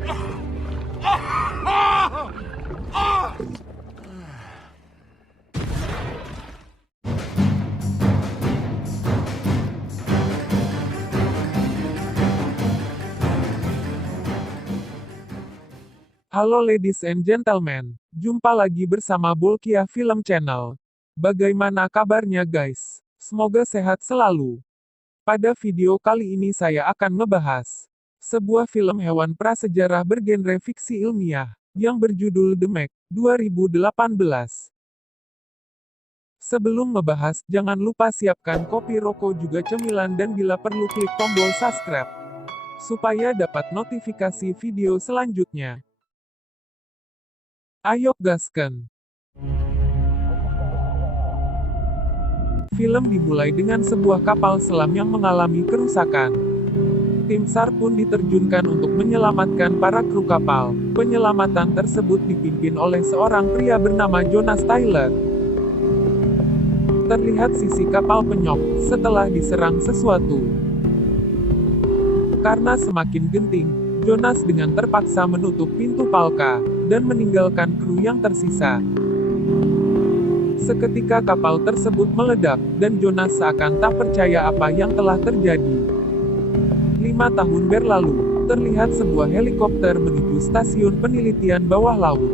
Halo ladies and gentlemen, jumpa lagi bersama Bolkia Film Channel. Bagaimana kabarnya guys? Semoga sehat selalu. Pada video kali ini saya akan ngebahas sebuah film hewan prasejarah bergenre fiksi ilmiah, yang berjudul The Meg, 2018. Sebelum ngebahas, jangan lupa siapkan kopi rokok juga cemilan dan bila perlu klik tombol subscribe, supaya dapat notifikasi video selanjutnya. Ayo gaskan. Film dimulai dengan sebuah kapal selam yang mengalami kerusakan. Tim SAR pun diterjunkan untuk menyelamatkan para kru kapal. Penyelamatan tersebut dipimpin oleh seorang pria bernama Jonas Tyler. Terlihat sisi kapal penyok setelah diserang sesuatu. Karena semakin genting, Jonas dengan terpaksa menutup pintu palka dan meninggalkan kru yang tersisa. Seketika kapal tersebut meledak, dan Jonas seakan tak percaya apa yang telah terjadi. 5 tahun berlalu, terlihat sebuah helikopter menuju stasiun penelitian bawah laut.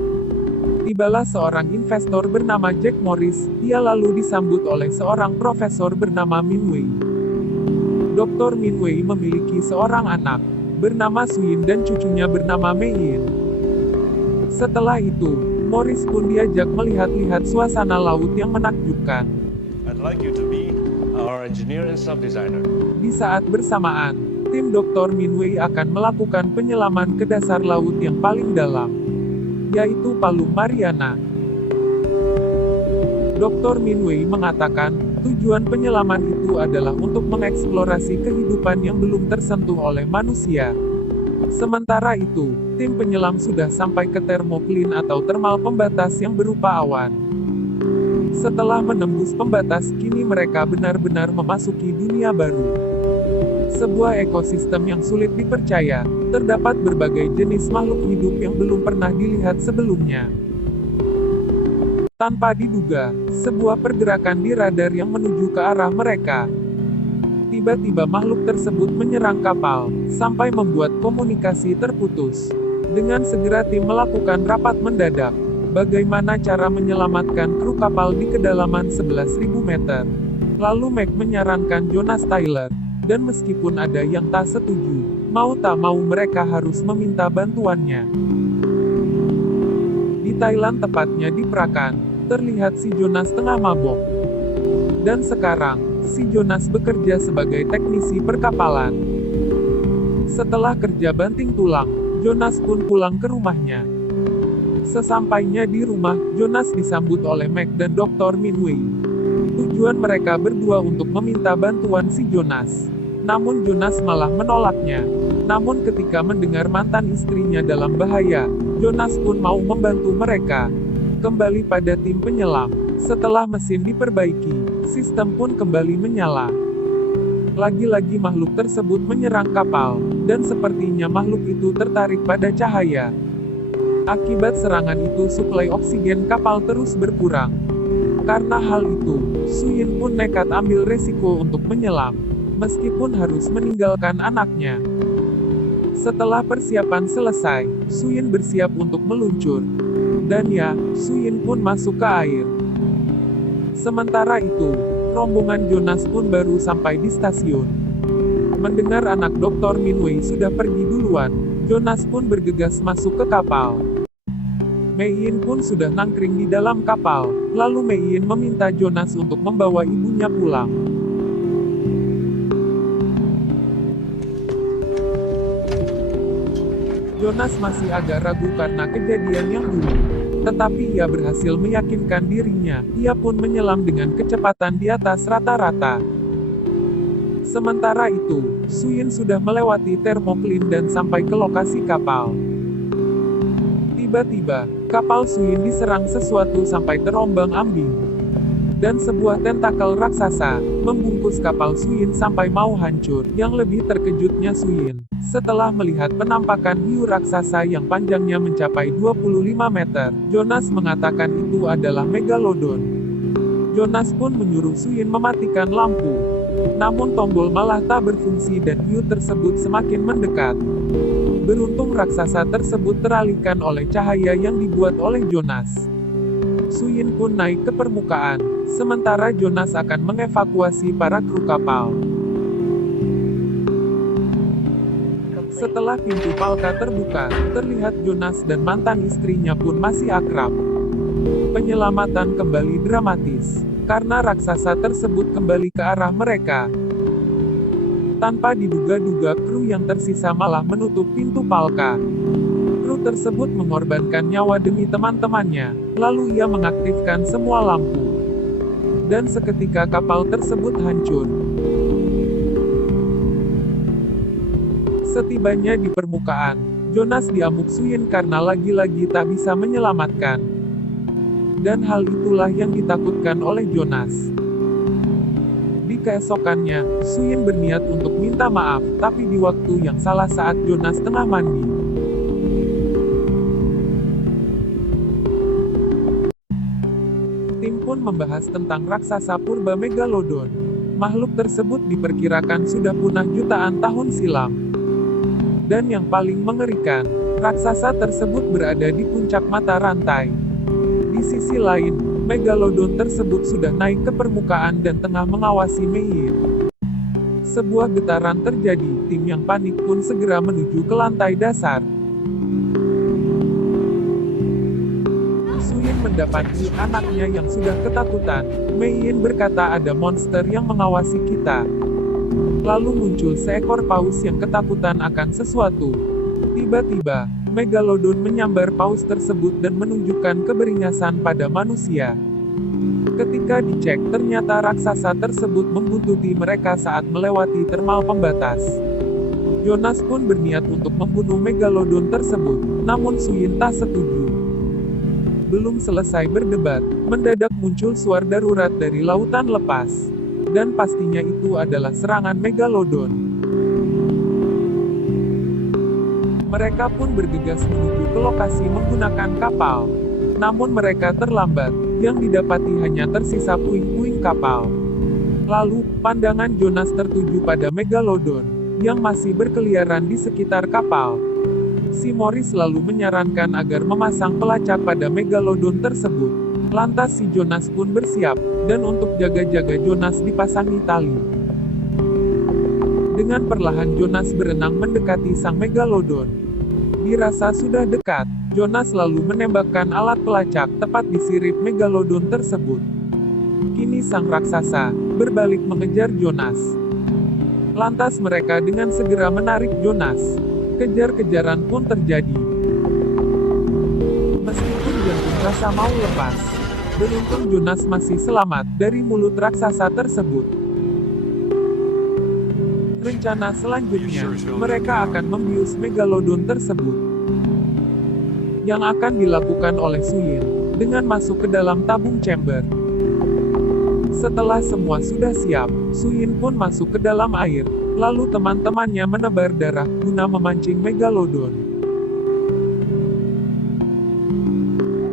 Tibalah seorang investor bernama Jack Morris, ia lalu disambut oleh seorang profesor bernama Minwei. Dr. Minwei memiliki seorang anak, bernama Suyin dan cucunya bernama Mei-in. Setelah itu, Morris pun diajak melihat-lihat suasana laut yang menakjubkan. I'd like you to be our engineer and sub-designer. Di saat bersamaan, tim Dr. Minwei akan melakukan penyelaman ke dasar laut yang paling dalam, yaitu Palung Mariana. Dr. Minwei mengatakan, tujuan penyelaman itu adalah untuk mengeksplorasi kehidupan yang belum tersentuh oleh manusia. Sementara itu, tim penyelam sudah sampai ke termoplin atau termal pembatas yang berupa awan. Setelah menembus pembatas, kini mereka benar-benar memasuki dunia baru. Sebuah ekosistem yang sulit dipercaya, terdapat berbagai jenis makhluk hidup yang belum pernah dilihat sebelumnya. Tanpa diduga, sebuah pergerakan di radar yang menuju ke arah mereka. Tiba-tiba makhluk tersebut menyerang kapal, sampai membuat komunikasi terputus. Dengan segera tim melakukan rapat mendadak. Bagaimana cara menyelamatkan kru kapal di kedalaman 11.000 meter. Lalu Meg menyarankan Jonas Tyler, dan meskipun ada yang tak setuju, mau tak mau mereka harus meminta bantuannya. Di Thailand, tepatnya di Prakan, terlihat si Jonas tengah mabok. Dan sekarang, si Jonas bekerja sebagai teknisi perkapalan. Setelah kerja banting tulang, Jonas pun pulang ke rumahnya. Sesampainya di rumah, Jonas disambut oleh Meg dan Dr. Minwei. Tujuan mereka berdua untuk meminta bantuan si Jonas. Namun Jonas malah menolaknya. Namun ketika mendengar mantan istrinya dalam bahaya, Jonas pun mau membantu mereka. Kembali pada tim penyelam. Setelah mesin diperbaiki, sistem pun kembali menyala. Lagi-lagi makhluk tersebut menyerang kapal, dan sepertinya makhluk itu tertarik pada cahaya. Akibat serangan itu suplai oksigen kapal terus berkurang. Karena hal itu, Suyin pun nekat ambil resiko untuk menyelam, meskipun harus meninggalkan anaknya. Setelah persiapan selesai, Suyin bersiap untuk meluncur. Dan ya, Suyin pun masuk ke air. Sementara itu, rombongan Jonas pun baru sampai di stasiun. Mendengar anak Dr. Minwei sudah pergi duluan, Jonas pun bergegas masuk ke kapal. Mei-in pun sudah nangkring di dalam kapal, lalu Mei-in meminta Jonas untuk membawa ibunya pulang. Jonas masih agak ragu karena kejadian yang dulu. Tetapi ia berhasil meyakinkan dirinya, ia pun menyelam dengan kecepatan di atas rata-rata. Sementara itu, Suyin sudah melewati termoplin dan sampai ke lokasi kapal. Tiba-tiba, kapal Suyin diserang sesuatu sampai terombang-ambing. dan sebuah tentakel raksasa membungkus kapal Suyin sampai mau hancur. Yang lebih terkejutnya Suyin, setelah melihat penampakan hiu raksasa yang panjangnya mencapai 25 meter, Jonas mengatakan itu adalah Megalodon. Jonas pun menyuruh Suyin mematikan lampu. Namun tombol malah tak berfungsi dan hiu tersebut semakin mendekat. Beruntung raksasa tersebut teralihkan oleh cahaya yang dibuat oleh Jonas. Suyin pun naik ke permukaan, sementara Jonas akan mengevakuasi para kru kapal. Setelah pintu Palka terbuka, terlihat Jonas dan mantan istrinya pun masih akrab. Penyelamatan kembali dramatis, karena raksasa tersebut kembali ke arah mereka. Tanpa diduga-duga kru yang tersisa malah menutup pintu Palka. Kru tersebut mengorbankan nyawa demi teman-temannya, lalu ia mengaktifkan semua lampu. Dan seketika kapal tersebut hancur. Setibanya di permukaan, Jonas diamuk Suyin karena lagi-lagi tak bisa menyelamatkan. Dan hal itulah yang ditakutkan oleh Jonas. Di keesokannya, Suyin berniat untuk minta maaf, tapi di waktu yang salah saat Jonas tengah mandi. Tim pun membahas tentang raksasa purba Megalodon. Makhluk tersebut diperkirakan sudah punah jutaan tahun silam. Dan yang paling mengerikan, raksasa tersebut berada di puncak mata rantai. Di sisi lain, Megalodon tersebut sudah naik ke permukaan dan tengah mengawasi Mei. Sebuah getaran terjadi, tim yang panik pun segera menuju ke lantai dasar. Suyin mendapati anaknya yang sudah ketakutan. Mei berkata ada monster yang mengawasi kita. Lalu muncul seekor paus yang ketakutan akan sesuatu. Tiba-tiba, Megalodon menyambar paus tersebut dan menunjukkan keberingasan pada manusia. Ketika dicek, ternyata raksasa tersebut membuntuti mereka saat melewati termal pembatas. Jonas pun berniat untuk membunuh Megalodon tersebut, namun Suyin tak setuju. Belum selesai berdebat, mendadak muncul suara darurat dari lautan lepas. Dan pastinya itu adalah serangan Megalodon. Mereka pun bergegas menuju ke lokasi menggunakan kapal. Namun mereka terlambat, yang didapati hanya tersisa puing-puing kapal. Lalu, pandangan Jonas tertuju pada Megalodon, yang masih berkeliaran di sekitar kapal. Si Morris lalu menyarankan agar memasang pelacak pada Megalodon tersebut. Lantas si Jonas pun bersiap, dan untuk jaga-jaga Jonas dipasangi tali. Dengan perlahan Jonas berenang mendekati sang Megalodon. Dirasa sudah dekat, Jonas lalu menembakkan alat pelacak tepat di sirip Megalodon tersebut. Kini sang raksasa berbalik mengejar Jonas. Lantas mereka dengan segera menarik Jonas. Kejar-kejaran pun terjadi. Meskipun jantung rasa mau lepas, beruntung Jonas masih selamat dari mulut raksasa tersebut. Rencana selanjutnya, mereka akan membius Megalodon tersebut. Yang akan dilakukan oleh Suyin, dengan masuk ke dalam tabung chamber. Setelah semua sudah siap, Suyin pun masuk ke dalam air, lalu teman-temannya menebar darah guna memancing Megalodon.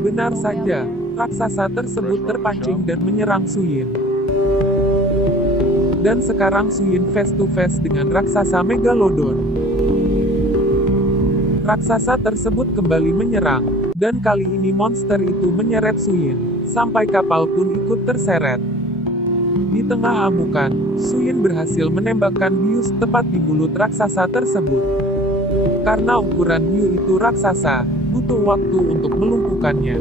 Benar saja, raksasa tersebut terpancing dan menyerang Suyin. Dan sekarang Suyin face to face dengan raksasa Megalodon. Raksasa tersebut kembali menyerang, dan kali ini monster itu menyeret Suyin, sampai kapal pun ikut terseret. Di tengah amukan, Suyin berhasil menembakkan bius tepat di mulut raksasa tersebut. Karena ukuran hiu itu raksasa, butuh waktu untuk melumpuhkannya.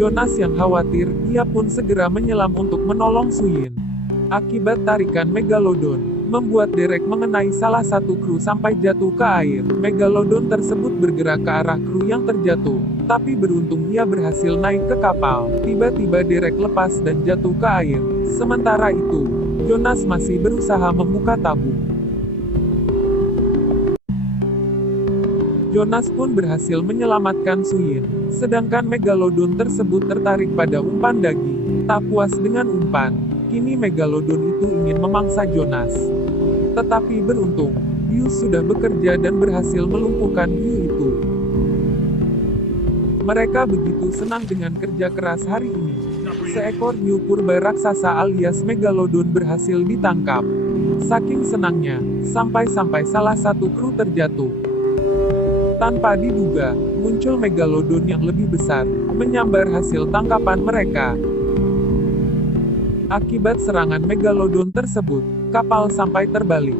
Jonas yang khawatir, ia pun segera menyelam untuk menolong Suyin. Akibat tarikan Megalodon, membuat Derek mengenai salah satu kru sampai jatuh ke air. Megalodon tersebut bergerak ke arah kru yang terjatuh, tapi beruntung ia berhasil naik ke kapal. Tiba-tiba Derek lepas dan jatuh ke air. Sementara itu, Jonas masih berusaha membuka tabung. Jonas pun berhasil menyelamatkan Suyin, sedangkan Megalodon tersebut tertarik pada umpan daging. Tak puas dengan umpan, kini Megalodon itu ingin memangsa Jonas. Tetapi beruntung, hiu sudah bekerja dan berhasil melumpuhkan hiu itu. Mereka begitu senang dengan kerja keras hari ini. Seekor hiu purba raksasa alias Megalodon berhasil ditangkap. Saking senangnya, sampai-sampai salah satu kru terjatuh. Tanpa diduga, muncul Megalodon yang lebih besar, menyambar hasil tangkapan mereka. Akibat serangan Megalodon tersebut, kapal sampai terbalik.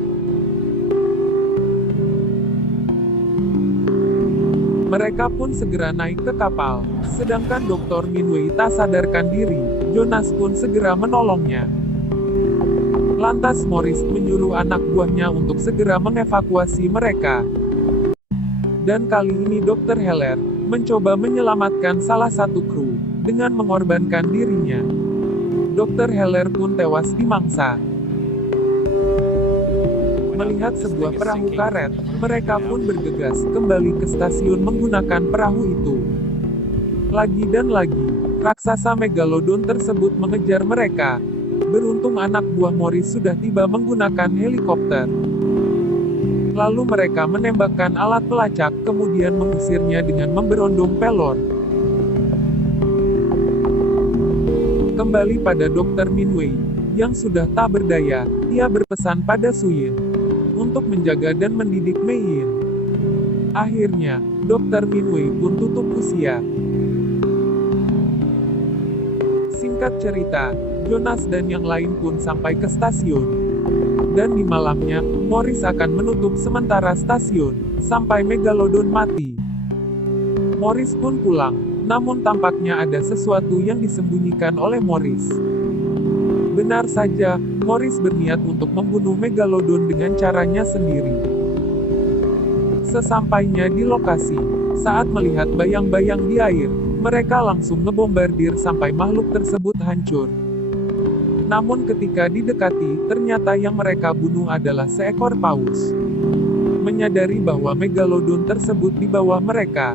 Mereka pun segera naik ke kapal, sedangkan Dr. Minwei tak sadarkan diri. Jonas pun segera menolongnya. Lantas Morris menyuruh anak buahnya untuk segera mengevakuasi mereka. Dan kali ini Dr. Heller mencoba menyelamatkan salah satu kru dengan mengorbankan dirinya. Dr. Heller pun tewas dimangsa. Melihat sebuah perahu karet, mereka pun bergegas kembali ke stasiun menggunakan perahu itu. Lagi dan lagi, raksasa Megalodon tersebut mengejar mereka. Beruntung anak buah Morris sudah tiba menggunakan helikopter. Lalu mereka menembakkan alat pelacak, kemudian mengusirnya dengan memberondong pelor. Kembali pada Dr. Minwei, yang sudah tak berdaya, ia berpesan pada Suyin untuk menjaga dan mendidik Mei Yin. Akhirnya, Dr. Minwei pun tutup usia. Singkat cerita, Jonas dan yang lain pun sampai ke stasiun. Dan di malamnya, Morris akan menutup sementara stasiun, sampai Megalodon mati. Morris pun pulang. Namun tampaknya ada sesuatu yang disembunyikan oleh Morris. Benar saja, Morris berniat untuk membunuh Megalodon dengan caranya sendiri. Sesampainya di lokasi, saat melihat bayang-bayang di air, mereka langsung ngebombardir sampai makhluk tersebut hancur. Namun ketika didekati, ternyata yang mereka bunuh adalah seekor paus. Menyadari bahwa Megalodon tersebut di bawah mereka,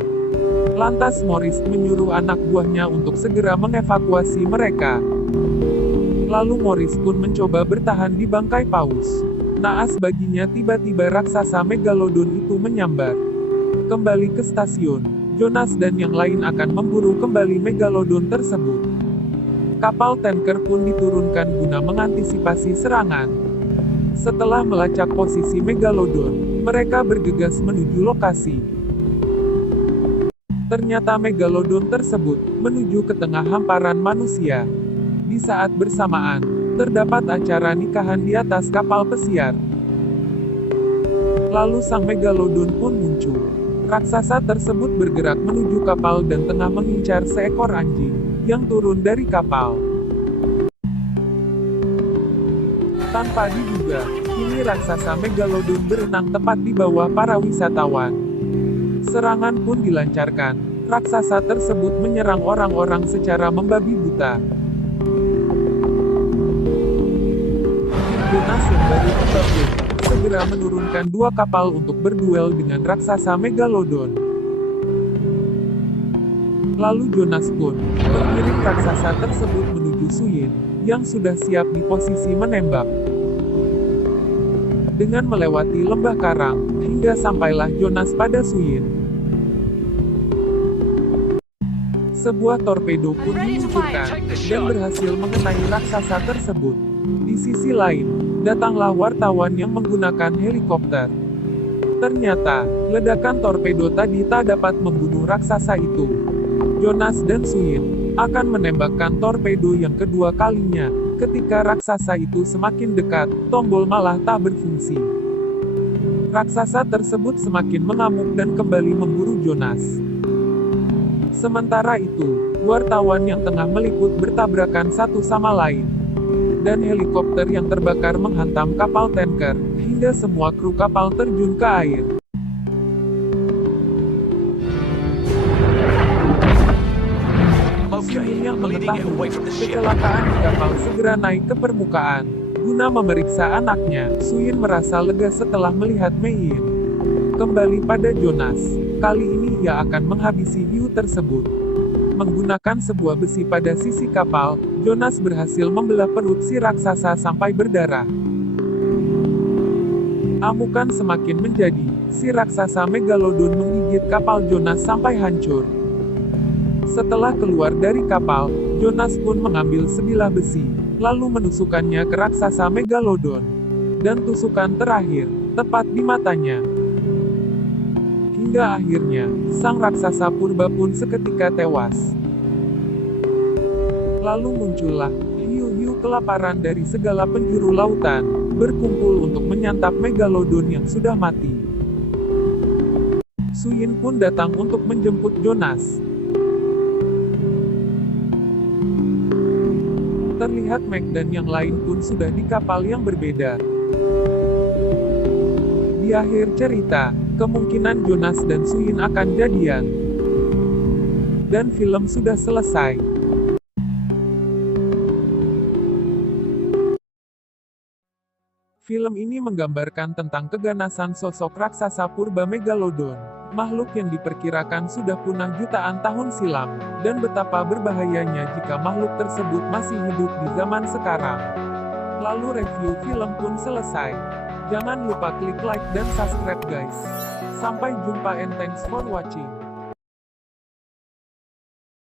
lantas Morris menyuruh anak buahnya untuk segera mengevakuasi mereka. Lalu Morris pun mencoba bertahan di bangkai paus. Naas baginya tiba-tiba raksasa Megalodon itu menyambar. Kembali ke stasiun, Jonas dan yang lain akan memburu kembali Megalodon tersebut. Kapal tanker pun diturunkan guna mengantisipasi serangan. Setelah melacak posisi Megalodon, mereka bergegas menuju lokasi. Ternyata Megalodon tersebut menuju ke tengah hamparan manusia. Di saat bersamaan, terdapat acara nikahan di atas kapal pesiar. Lalu sang Megalodon pun muncul. Raksasa tersebut bergerak menuju kapal dan tengah mengincar seekor anjing yang turun dari kapal. Tanpa diduga, kini raksasa Megalodon berenang tepat di bawah para wisatawan. Serangan pun dilancarkan. Raksasa tersebut menyerang orang-orang secara membabi buta. Jonas yang baru terbangun segera menurunkan dua kapal untuk berduel dengan raksasa Megalodon. Lalu Jonas pun mengirim raksasa tersebut menuju Suyin, yang sudah siap di posisi menembak. Dengan melewati lembah karang, hingga sampailah Jonas pada Suyin. Sebuah torpedo pun diluncurkan, dan berhasil mengenai raksasa tersebut. Di sisi lain, datanglah wartawan yang menggunakan helikopter. Ternyata, ledakan torpedo tadi tak dapat membunuh raksasa itu. Jonas dan Suyin akan menembakkan torpedo yang kedua kalinya. Ketika raksasa itu semakin dekat, tombol malah tak berfungsi. Raksasa tersebut semakin mengamuk dan kembali memburu Jonas. Sementara itu, wartawan yang tengah meliput bertabrakan satu sama lain. Dan helikopter yang terbakar menghantam kapal tanker, hingga semua kru kapal terjun ke air. Suyin yang mengetahui kecelakaan di kapal segera naik ke permukaan, guna memeriksa anaknya. Suyin merasa lega setelah melihat Mei Yin. Kembali pada Jonas, kali ini ia akan menghabisi hiu tersebut. menggunakan sebuah besi pada sisi kapal, Jonas berhasil membelah perut si raksasa sampai berdarah. Amukan semakin menjadi, si raksasa Megalodon menggigit kapal Jonas sampai hancur. Setelah keluar dari kapal, Jonas pun mengambil sebilah besi, lalu menusukkannya ke raksasa Megalodon. Dan tusukan terakhir, tepat di matanya. Hingga akhirnya, sang raksasa purba pun seketika tewas. Lalu muncullah hiu-hiu kelaparan dari segala penjuru lautan, berkumpul untuk menyantap Megalodon yang sudah mati. Suyin pun datang untuk menjemput Jonas. Terlihat Meg dan yang lain pun sudah di kapal yang berbeda. Di akhir cerita, kemungkinan Jonas dan Suyin akan jadian. Dan film sudah selesai. Film ini menggambarkan tentang keganasan sosok raksasa purba Megalodon, makhluk yang diperkirakan sudah punah jutaan tahun silam, dan betapa berbahayanya jika makhluk tersebut masih hidup di zaman sekarang. Lalu review film pun selesai. Jangan lupa klik like dan subscribe guys. Sampai jumpa and thanks for watching.